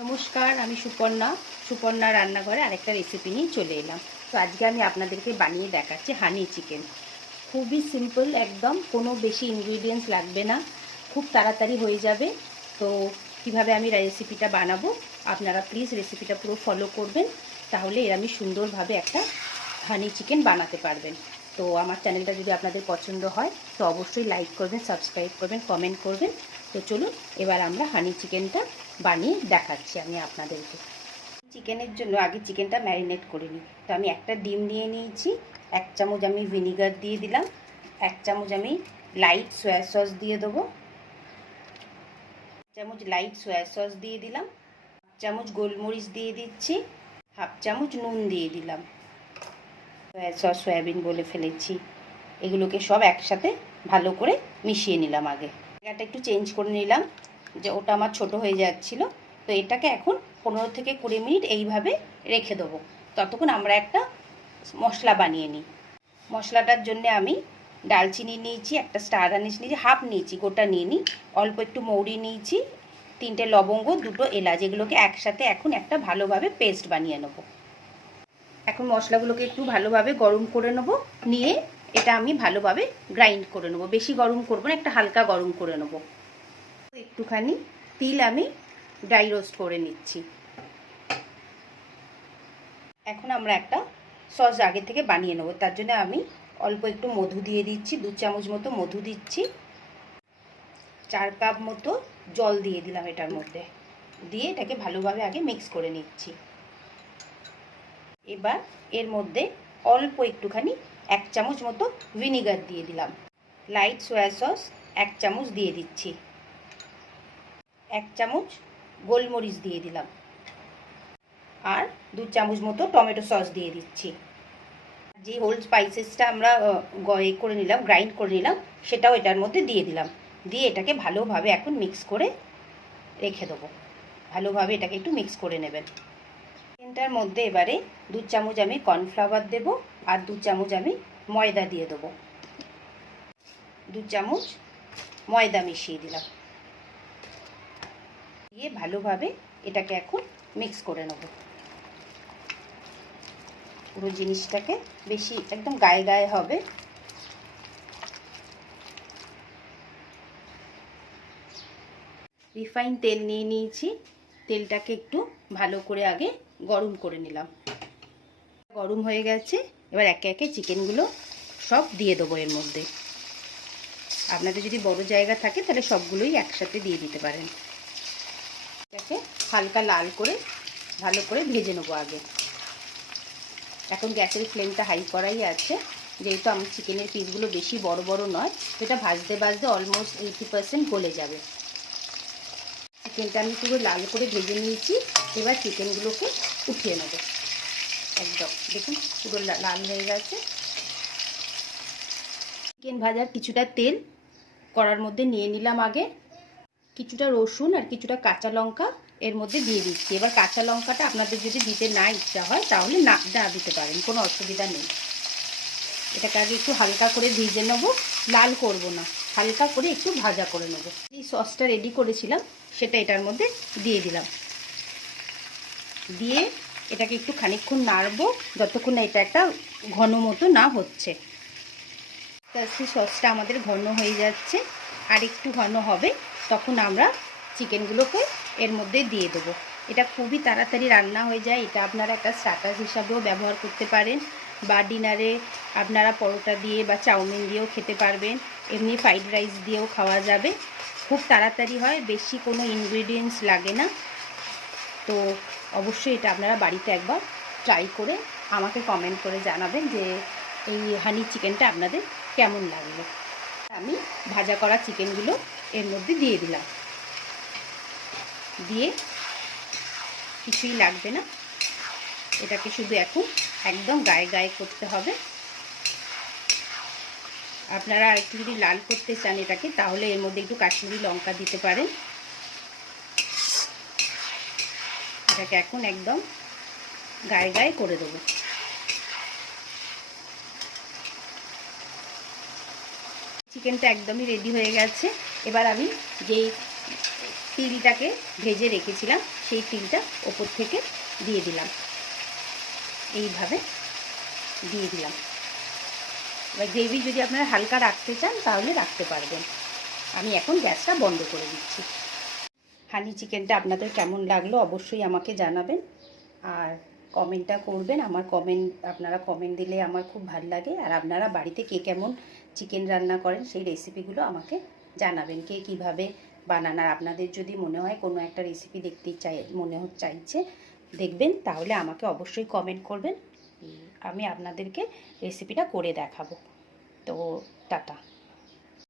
নমস্কার, আমি সুপর্ণা রান্নাঘরে আরেকটা রেসিপি নিয়ে চলে এলাম। তো আজকে আমি আপনাদেরকে বানিয়ে দেখাচ্ছি হানি চিকেন। খুবই সিম্পল, একদম কোনো বেশি ইনগ্রিডিয়েন্টস লাগবে না, খুব তাড়াতাড়ি হয়ে যাবে। তো কিভাবে আমি রেসিপিটা বানাবো, আপনারা প্লিজ রেসিপিটা পুরো ফলো করবেন, তাহলে এর আমি সুন্দরভাবে একটা হানি চিকেন বানাতে পারবেন। তো আমার চ্যানেলটা যদি আপনাদের পছন্দ হয় তো অবশ্যই লাইক করবেন, সাবস্ক্রাইব করবেন, কমেন্ট করবেন। তো চলুন এবার আমরা হানি চিকেনটা বানিয়ে দেখাচ্ছি আমি আপনাদেরকে। চিকেনের জন্য আগে চিকেনটা ম্যারিনেট করে নিই। তো আমি একটা ডিম নিয়ে নিয়েছি, 1 চামচ আমি ভিনিগার দিয়ে দিলাম, 1 চামচ আমি লাইট সয়া সস দিয়ে দেবো, 1 চামচ লাইট সয়া সস দিয়ে দিলাম, 1 চামচ গোলমরিচ দিয়ে দিচ্ছি, 1/2 চামচ নুন দিয়ে দিলাম। সয়া সস সয়াবিন বলে ফেলেছি। এগুলোকে সব একসাথে ভালো করে মিশিয়ে নিলাম। আগে জায়গাটা একটু চেঞ্জ করে নিলাম, যে ওটা আমার ছোট হয়ে যাচ্ছিল। তো এটাকে এখন 15 থেকে 20 মিনিট এইভাবে রেখে দেবো, ততক্ষণ আমরা একটা মশলা বানিয়ে নিই। মশলাটার জন্য আমি ডালচিনি নিয়েছি, একটা স্টার আনিস নিয়েছি, হাফ নিয়েছি, গোটা নিয়ে নিই। অল্প একটু মৌরি নিয়েছি, 3টে লবঙ্গ, 2টো এলাচ, এগুলোকে একসাথে এখন একটা ভালোভাবে পেস্ট বানিয়ে নেবো। এখন মশলাগুলোকে একটু ভালোভাবে গরম করে নেবো, নিয়ে এটা আমি ভালোভাবে গ্রাইন্ড করে নেবো। বেশি গরম করবো না, একটা হালকা গরম করে নেবো। একটুখানি তিল আমি ড্রাই রোস্ট করে নিচ্ছি। এখন আমরা একটা সস আগে থেকে বানিয়ে নেবো। তার জন্য আমি অল্প একটু মধু দিয়ে দিচ্ছি, 2 চামচ মতো মধু দিচ্ছি, 4 কাপ মতো জল দিয়ে দিলাম এটার মধ্যে, দিয়ে এটাকে ভালোভাবে আগে মিক্স করে নিচ্ছি। এবার এর মধ্যে অল্প একটুখানি 1 চামচ মতো ভিনিগার দিয়ে দিলাম, লাইট সয়া সস 1 চামচ দিয়ে দিচ্ছি, 1 চামচ গোলমরিচ দিয়ে দিলাম, আর 2 চামচ মতো টমেটো সস দিয়ে দিচ্ছি। যে হোল স্পাইসেসটা আমরা করে নিলাম, গ্রাইন্ড করে নিলাম, সেটাও এটার মধ্যে দিয়ে দিলাম। দিয়ে এটাকে ভালোভাবে এখন মিক্স করে রেখে দেবো। ভালোভাবে এটাকে একটু মিক্স করে নেবেন। চিকেনটার মধ্যে এবারে 2 চামচ আমি কর্নফ্লাওয়ার দেবো, আর 2 চামচ আমি ময়দা দিয়ে দেবো। 2 চামচ ময়দা মিশিয়ে দিলাম, দিয়ে ভালোভাবে এটাকে এখন মিক্স করে নেব। পুরো জিনিসটাকে বেশি একদম গায়ে গায়ে হবে। রিফাইন তেল নিয়ে নিয়েছি, তেলটাকে একটু ভালো করে আগে গরম করে নিলাম। গরম হয়ে গেছে, এবার একে একে চিকেনগুলো সব দিয়ে দেবো এর মধ্যে। আপনাদের যদি বড় জায়গা থাকে তাহলে সবগুলোই একসাথে দিয়ে দিতে পারেন। এটাকে হালকা লাল করে ভালো করে ভেজে নেবো আগে। এখন গ্যাসের ফ্লেমটা হাই করাই আছে, যেহেতু আমার চিকেনের পিসগুলো বেশি বড় বড় নয়, সেটা ভাজতে ভাজতে অলমোস্ট 80% গলে যাবে। চিকেনটা আমি পুরো লাল করে ভেজে নিয়েছি, এবার চিকেনগুলোকে উঠিয়ে নেব। একদম দেখুন পুরো লাল হয়ে গেছে। চিকেন ভাজার কিছুটা তেল কড়ার মধ্যে নিয়ে নিলাম আগে, কিছুটা রসুন আর কিছুটা কাঁচা লঙ্কা এর মধ্যে দিয়ে দিচ্ছি। এবার কাঁচা লঙ্কাটা আপনাদের যদি দিতে না ইচ্ছা হয় তাহলে না দিতে পারেন, কোনো অসুবিধা নেই। এটাকে আগে একটু হালকা করে ভেজে নেব, লাল করব না, হালকা করে একটু ভাজা করে নেব। এই সসটা রেডি করেছিলাম সেটা এটার মধ্যে দিয়ে দিলাম, দিয়ে এটাকে একটু খানিকক্ষণ নাড়বো, যতক্ষণ না এটা একটা ঘন মতো না হচ্ছে। সেই সসটা আমাদের ঘন হয়ে যাচ্ছে, আর একটু ঘন হবে, তখন আমরা চিকেনগুলোকে এর মধ্যে দিয়ে দেবো। এটা খুবই তাড়াতাড়ি রান্না হয়ে যায়। এটা আপনারা একটা স্টার্টার হিসাবেও ব্যবহার করতে পারেন, বা ডিনারে আপনারা পরোটা দিয়ে বা চাউমিন দিয়েও খেতে পারবেন, এমনি ফ্রাইড রাইস দিয়েও খাওয়া যাবে। খুব তাড়াতাড়ি হয়, বেশি কোনো ইনগ্রিডিয়েন্টস লাগে না। তো অবশ্যই এটা আপনারা বাড়িতে একবার ট্রাই করে আমাকে কমেন্ট করে জানাবেন যে এই হানি চিকেনটা আপনাদের কেমন লাগলো। আমি ভাজা করা চিকেনগুলো এর মধ্যে দিয়ে দিলাম, দিয়ে কিছুই লাগবে না, এটাকে শুধু এখন একদম গায়ে গায়ে করতে হবে। আপনারা একটু যদি লাল করতে চান এটাকে, তাহলে এর মধ্যে একটু কাশ্মীরি লঙ্কা দিতে পারেন। এটাকে এখন একদম গায়ে গায়ে করে দেবো। চিকেনটা একদমই রেডি হয়ে গেছে। এবার আমি যেই তিলটাকে ভেজে রেখেছিলাম, সেই তিলটা ওপর থেকে দিয়ে দিলাম, এইভাবে দিয়ে দিলাম। এবার গ্রেভি যদি আপনারা হালকা রাখতে চান তাহলে রাখতে পারবেন। আমি এখন গ্যাসটা বন্ধ করে দিচ্ছি। হানি চিকেনটা আপনাদের কেমন লাগলো অবশ্যই আমাকে জানাবেন, আর কমেন্টটা করবেন। আমার আপনারা কমেন্ট দিলে আমার খুব ভালো লাগে। আর আপনারা বাড়িতে কে কেমন চিকেন রান্না করেন সেই রেসিপিগুলো আমাকে জানাবেন, কে কীভাবে বানান। আর আপনাদের যদি মনে হয় কোনো একটা রেসিপি দেখতে চাইছে দেখবেন, তাহলে আমাকে অবশ্যই কমেন্ট করবেন, আমি আপনাদেরকে রেসিপিটা করে দেখাবো। তো টাটা।